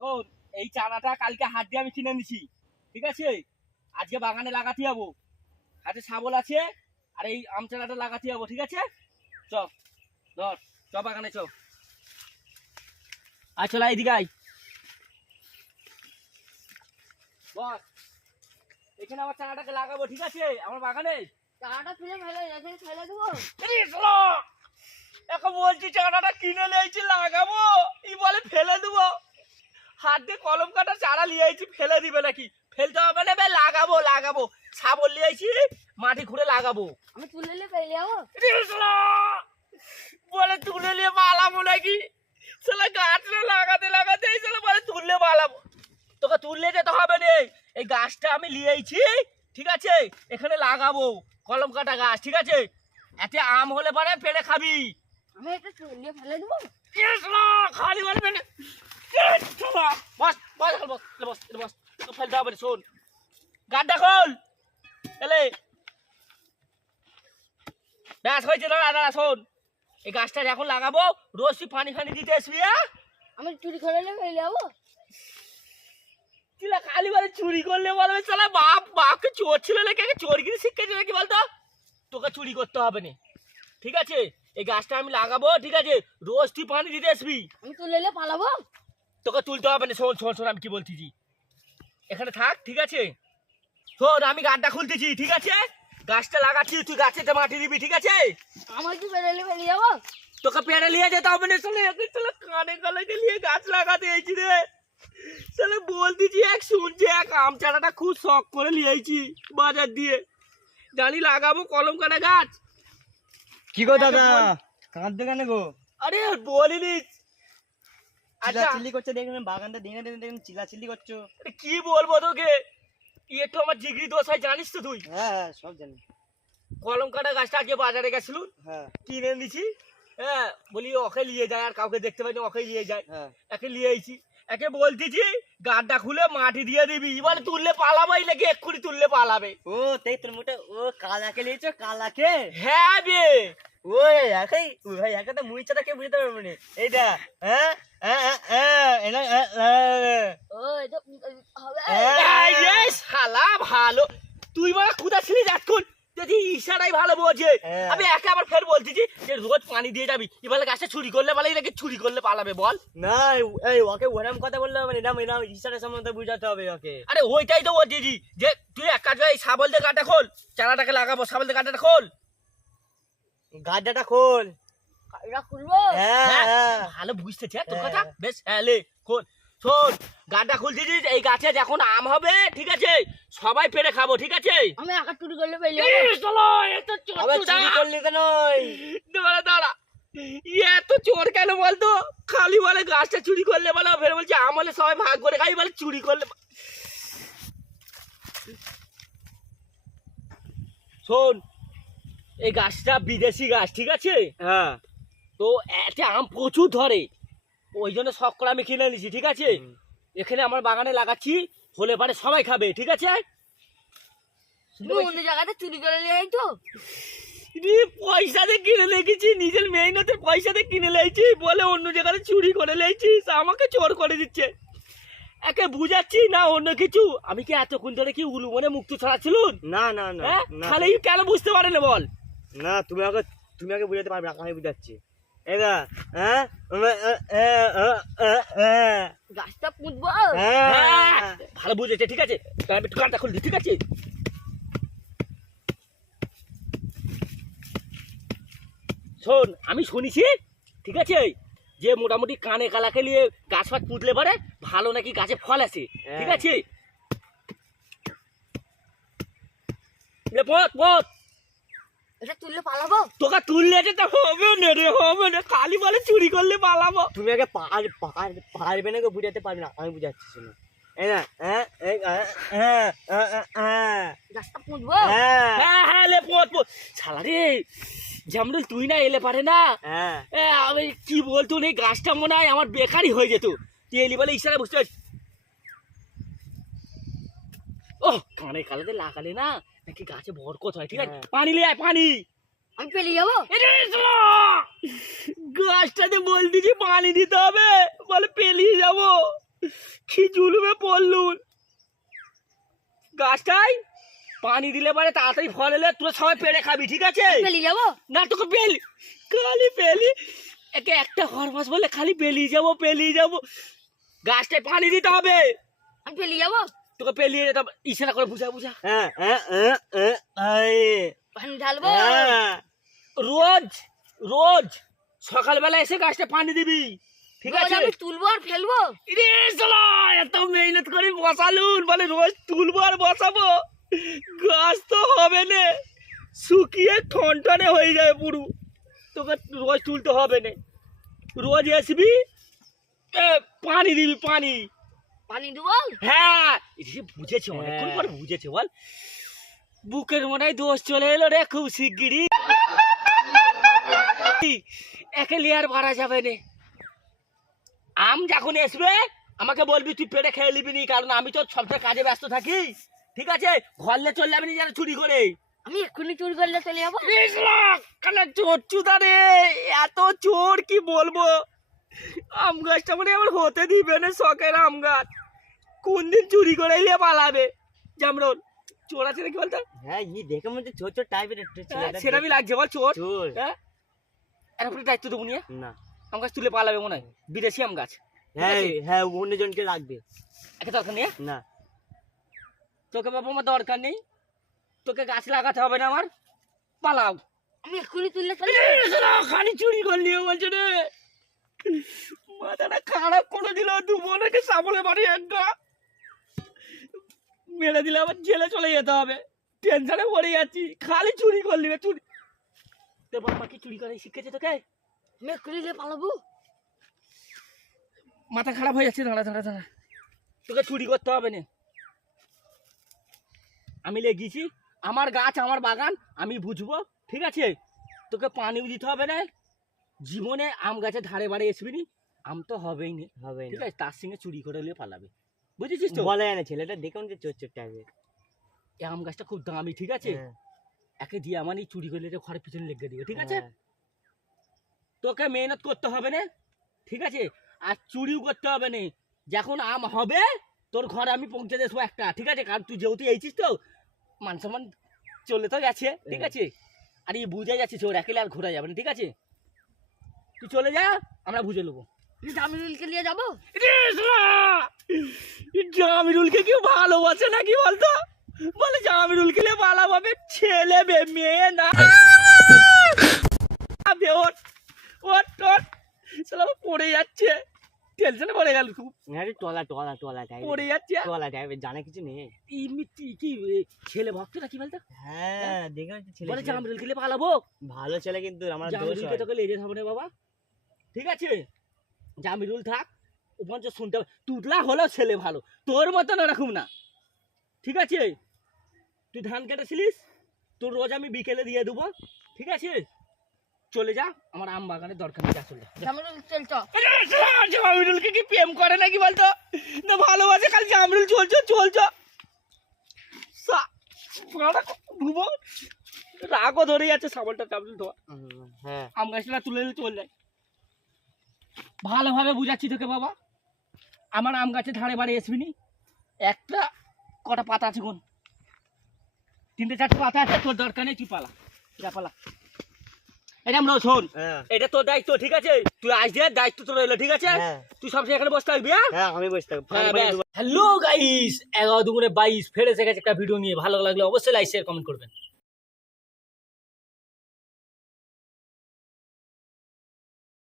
ও এই চারাটা কালকে হাট দিয়ে আমি কিনে নিছি, ঠিক আছে? আজকে বাগানে লাগাতে যাবো, হাতে শাবল আছে, আর এই আম চারাটা লাগাতে যাবো, ঠিক আছে? চ ধর, চ বাগানে চ। আয় চল, এদিকে আয়। বস, এখানে আমার চারাটাকে লাগাবো, ঠিক আছে? আমার বাগানে চারাটা কিনে ফেলে দেবো। এখন বলছি চারাটা কিনে নিয়েছি লাগাবো, ই বলে ফেলে দেবো। হাত দিয়ে কলম কাটা চারা লিয়েছি, ফেলে দিবে নাকি? ফেলতে হবে না, লাগাবো লাগাবো। শাবল লিয়েছি, মাটি খুঁড়ে লাগাবো। আমি তুলে নিয়ে ফেলে যাবো। বলে তুলে নিয়ে পালাবো নাকি? শালা গাছটা লাগাতে লাগাতে এই শালা বলে তুললে পালাবো। তোকে তুললে যেতে হবে না, এই গাছটা আমি লিয়েছি, ঠিক আছে? এখানে লাগাবো কলম কাটা গাছ, ঠিক আছে? এতে আম হলে পরে পেড়ে খাবি। আমি এটা তুলে নিয়ে ফেলে দেবো। খালি বলবে না। বস বস বস বস বস, ফেলতে হবে না। শোন, গাড়টা খোল, এলে ব্যাস হয়েছে। দাঁড়া দাঁড়া, শোন, এই গাছটা এখন লাগাবো, রোজ তুই পানি ফানি দিতে আসবি। আমি চুরি করে নিয়ে ফেলে যাবো। চিলা খালি বলে চুরি করলে বলবে শালা বাপকে চোর ছিল নাকি, চোরগিরি শিখেছে নাকি বলতো? তোকে চুরি করতে হবে না, ঠিক আছে? এই গাছটা আমি লাগাবো, ঠিক আছে? রোজ তুই পানি দিতে আসবি। আমি তুলে নিয়ে পালাবো। তোকে তুলতে হবে না। শোন শোন শোন, আমি কি বলতেছি, এখানে থাক, ঠিক আছে? শোন, আমি গাছটা খুলতেছি, ঠিক আছে? গাছটা লাগাচ্ছি, তুই গাছেতে মাটি দিবি, ঠিক আছে? আমার কি ফেলে নিয়ে ফেলে যাবো। তোকে পেড়ে নিয়ে যেতে হবে না। চলে চলে কানে কানে নিয়ে গাছ লাগাতে এসেছি রে। চলে বলতেছি এক, শুনছি এক, আম চারাটা খুব শখ করে নিয়েছি বাজার দিয়ে, জানি লাগাবো কলম কাটা গাছ। কি গো দাদা, কাঁদতে কেন গো? আরে বলিনি। আচ্ছা চিল্লাচিল্লি করছো দেখবেন, বাগানটা দিনে দিনে দেখবেন চিল্লাচিল্লি করছো। কি বলবো তোকে, একটু আমার জিগরি দোষ হয়, জানিস তো তুই? হ্যাঁ হ্যাঁ, সব জানি। কলম কাটা গাছটা আজকে বাজারে গেছিল, হ্যাঁ কিনে নিছি। হ্যাঁ, বলি ওকে নিয়ে যায়, আর কাউকে দেখতে পাইনি, ওকে নিয়ে যায়। হ্যাঁ। একে নিয়ে আইছি, একে বলতেছি গাড্ডা খুলে মাটি দিয়ে দিবি, বলে তুললে পালাবাই নাকি? এক্ষুনি তুললে পালাবে। ও তাই তোর মোটে ও কালাকে নিয়েছো, কালাকে? হ্যাঁ বে, ওই একাই, ওই একা তো মুই ছাড়া কেউ বুঝতে পারবো না। এইটা হ্যাঁ ও এটা হবে। এই যে শালা ভালো, তুই বলে কোথা ছিলি যাচ্ছুন, যদি ইশারাই ভালো বোঝে। হ্যাঁ। আমি একে আবার ফের বলতেছি যে রোজ পানি দিয়ে যাবি, এবার গাছটা চুরি করলে পালাই নাকি? চুরি করলে পালাবে বল? না, এই ওকে ওরম কথা বললে হবে না, এরম এরম ইশারা সম্বন্ধে বুঝাতে হবে ওকে। আরে ওইটাই তো বলতেছি যে তুই এক কাজ কর, এই শাবল দিয়ে গাঁটা খোল, চারাটাকে লাগাবো, শাবল দিয়ে গাঁটাটা খোল। গাড্ডাটা খোল। এটা খুলবো। হ্যাঁ হ্যাঁ, হ্যাঁ ভালো বুঝতেছে তোর হ্যাঁ। কথা। বেশ, হ্যাঁ লে খোল। শোন, গাঁটা খুলতেছিস, এই গাছে যখন আম হবে, ঠিক আছে, সবাই পেরে খাবো, ঠিক আছে? আমি একা চুরি করলে ফেলে যাবো। চলো, এত চোর আবার চোদা। চুরি করলি কেন? দাঁড়া দাঁড়া, এত চোর কেন বলতো? খালি বলে গাছটা চুরি করলে বলে, ফের বলছে আমলে সবাই ভাগ করে খাই, বলে চুরি করলে। শোন, এই গাছটা বিদেশি গাছ, ঠিক আছে? হ্যাঁ। তো এতে আম প্রচুর ধরে, ওই জন্য শখ করে আমি কিনে নিছি, ঠিক আছে? এখানে আমার বাগানে লাগাচ্ছি, হলে পারে সবাই খাবে, ঠিক আছে? তুমি অন্য জায়গাতে চুরি করে নিয়ে আইতো। পয়সাতে কিনে লেগেছি, নিজের মেহনতে পয়সাতে কিনে লেগেছি, বলে অন্য জায়গায় চুরি করে লেগেছিস, আমাকে চোর করে দিচ্ছে। একে বুঝাচ্ছি না অন্য কিছু। আমি কি এতক্ষণ ধরে কি উলু মনে মুক্ত ছড়াচ্ছিল? না না না হ্যাঁ, না, খালি কেন বুঝতে পারে না বল? না তুমি আগে বুঝাতে পারবে না, আমি বুঝাচ্ছি। এদা হ্যাঁ গাছটা পুঁতবো। হ্যাঁ, ভালো বুঝেছে, ঠিক আছে? আমি একটু কানটা খুলছি, ঠিক আছে? শোন, আমি শুনেছি, ঠিক আছে, যে মোটামুটি কানে কালাকে নিয়ে গাছ ফাছ পুঁতলে পারে ভালো নাকি গাছে ফল আসে, ঠিক আছে? পথ পথ, এটা তুললে পালাবো। তোকে তুললে যেতে হবে না রে, হবে না, খালি বলে চুরি করলে পালাবো। তুমি আগে পারবে না, বুঝাতে পারবে না, আমি বুঝাচ্ছি শোনো। গাছটা পুঁতবো। হ্যাঁ হ্যাঁ, লে পথ পথ। শালা রে, যেমন তুই না এলে পারে না, আমি কি বলতো, এই গাছটা মনে হয় আমার বেকারই হয়ে যেত। তুই এলি বলে ইশারা বুঝতে পারছিস? ও কানে কালাতে লাগালে না নাকি গাছে বরকত হয়, ঠিক আছে? পানি লে আয়, পানি। আমি পেলে যাবো। গাছটাতে বলতেছি পানি দিতে হবে, বলে পেলিয়ে যাবো। কি জুলুমে পড়লুন গাছটাই পানি দিলে পরে তাড়াতাড়ি ফল এলে তোরা সবাই পেড়ে খাবি ঠিক আছে পেলি যাবো না তোকে পেলি খালি পেলি একে একটা হরমাস বলে খালি পেলিয়ে যাবো গাছটায় পানি দিতে হবে আমি পেলি যাবো তোকে পেলিয়ে যেতে হবে ইশারা করে বুঝা পানি ঢালবো রোজ রোজ সকালবেলা এসে গাছটা পানি দিবি ঠিক রোজ আছে আমি তুলবো আর ফেলবো রে শালা এত মেহনত করে বসালুন বলে রোজ তুলবো আর বসাবো গাছ তো হবে না শুকিয়ে ঠনঠনে হয়ে যাবে পুরো তোকে রোজ তুলতে হবে না রোজ আসবি পানি দিবি পানি পানি দেবো হ্যাঁ সে বুঝেছে অনেকক্ষণ পরে বুঝেছে বল বুকের মনে হয় দোষ চলে এলো রে খুব শিগগিরই একে লিয়ার ভাড়া যাবে না আম যখন আসবে আমাকে বলবি তুই পেটে খেয়ে নিবি নি কারণ আমি তো সবটা কাজে ব্যস্ত থাকি ঠিক আছে ঘরলে চলে যাবি যারা চুরি করে আমি এক্ষুনি চুরি করলে চলে যাবো চোর চুদা রে এত চোর কি বলবো আম গাছটা মানে আমার হতে দিবে না শখের আম গাছ কোন দিন চুরি করে এলে পালাবে জামরন চোর আছে নাকি বলতো হ্যাঁ ই দেখে মনে হচ্ছে ছোট ছোট টাইপের একটা ছেলেটা সেটা আমি লাগছে বল চোর চোর হ্যাঁ এরপরে দায়িত্ব দেবো নিয়ে না আম গাছ তুলে পালাবে মনে হয় বিদেশি আম গাছ হ্যাঁ হ্যাঁ অন্যজনকে রাখবে একে দরকার নেই না তোকে বাবা আমার দরকার নেই তোকে গাছ লাগাতে হবে না আমার পালাও আমি এক্ষুনি তুললে চলে যাবো খালি চুরি করলি বলছে রে মাথাটা খারাপ করে দিল দু বোনকে সামলে বাড়ি একটা মেরে দিলে আবার জেলে চলে যেতে হবে টেনশনে পড়ে যাচ্ছি খালি চুরি করলি রে চুরি তোর বাবা কি চুরি করে শিখেছে তোকে আমি এক্ষুনি গিয়ে পালাবো মাথা খারাপ হয়ে যাচ্ছে দাঁড়া দাঁড়া দাঁড়া তোকে চুরি করতে হবে না আমি লেগেছি আমার গাছ আমার বাগান আমি বুঝবো ঠিক আছে তোকে পানিও দিতে হবে না জীবনে আম গাছের ধারে বাড়ে আসবি নি আম তো হবেই না হবে ঠিক না আছে তার সঙ্গে চুরি করে নিয়ে পালাবে বুঝেছিস তো বলে না ছেলেটা দেখে মনে হচ্ছে ছোট ছোট টাইপের এই আম গাছটা খুব দামি ঠিক আছে হ্যাঁ, একে দিয়ে আমার চুরি করলে তো ঘরের পিছনে লেগে দিবে ঠিক আছে হ্যাঁ। তোকে মেহনত করতে হবে না ঠিক আছে আর চুরিও করতে হবে না যখন আম হবে তোর ঘরে আমি পৌঁছে দেবো একটা ঠিক আছে কারণ তুই যেহেতু এইছিস তো মান সম্মান চলে তো গেছে ঠিক আছে আর এই বুঝে যাচ্ছে চোর একেলে আর ঘোরা যাবে না ঠিক আছে তুই চলে যা আমরা বুঝে নেবো জামিরুলকে নিয়ে যাবো জামিরুলকে কি ভালোবাসে নাকি বলতো বলে জামিরুলকে নিয়ে ভালোভাবে ছেলে মেয়ে না ওট ওট ওট শালা পড়ে যাচ্ছে টেনশনে পড়ে গেল খুব আরে টলা টলা টলা টাইপের পড়ে যাচ্ছে টলা টাইপের জানা কিছু নেই কি ছেলে ভক্ত নাকি বলতো হ্যাঁ দেখে মনে হচ্ছে ছেলে বলে জামিরুলকে নিয়ে পালাবো ভালো ছেলে কিন্তু আমার দোষ জামিরুলকে হয় তোকে লেজে হবে না বাবা ঠিক আছে জামিরুল থাক ওপঞ্চ শুনতে হবে তুতলা হলো ছেলে ভালো তোর মতন এরকম না ঠিক আছে তুই ধান কেটেছিলিস তোর রোজ আমি বিকেলে দিয়ে দেবো ঠিক আছে চলে যা আমার আম বাগানের দরকার নেই যা চলে যা জামিরুল চল চ জামিরুলকে কি প্রেম করে নাকি বলতো না ভালোবাসে খালি জামিরুল চলছো রাগও ধরে যাচ্ছে সাবলটা জামিরুল ধোয়া হ্যাঁ আম গাছটা তুলে নিলে চলে যায় ভালোভাবে বুঝাচ্ছি তোকে বাবা আমার আম গাছের ধারে বাড়ি আসবি নি একটা কটা পাতা আছে কোন 3-4 পাতা আছে তোর দরকার নেই তুই পালা যা পালা এটা আমরা শোন হ্যাঁ এটা তোর দায়িত্ব ঠিক আছে তুই আজ দিয়ে দায়িত্ব তোর রইলো ঠিক আছে হ্যাঁ। তুই সবসময় এখানে বসে থাকবি হ্যাঁ হ্যাঁ আমি বসে থাকবো হ্যালো গাইস 11 দুগুণে 22 ফের এসে গেছে একটা ভিডিও নিয়ে ভালো লাগলে অবশ্যই লাইক শেয়ার কমেন্ট করবেন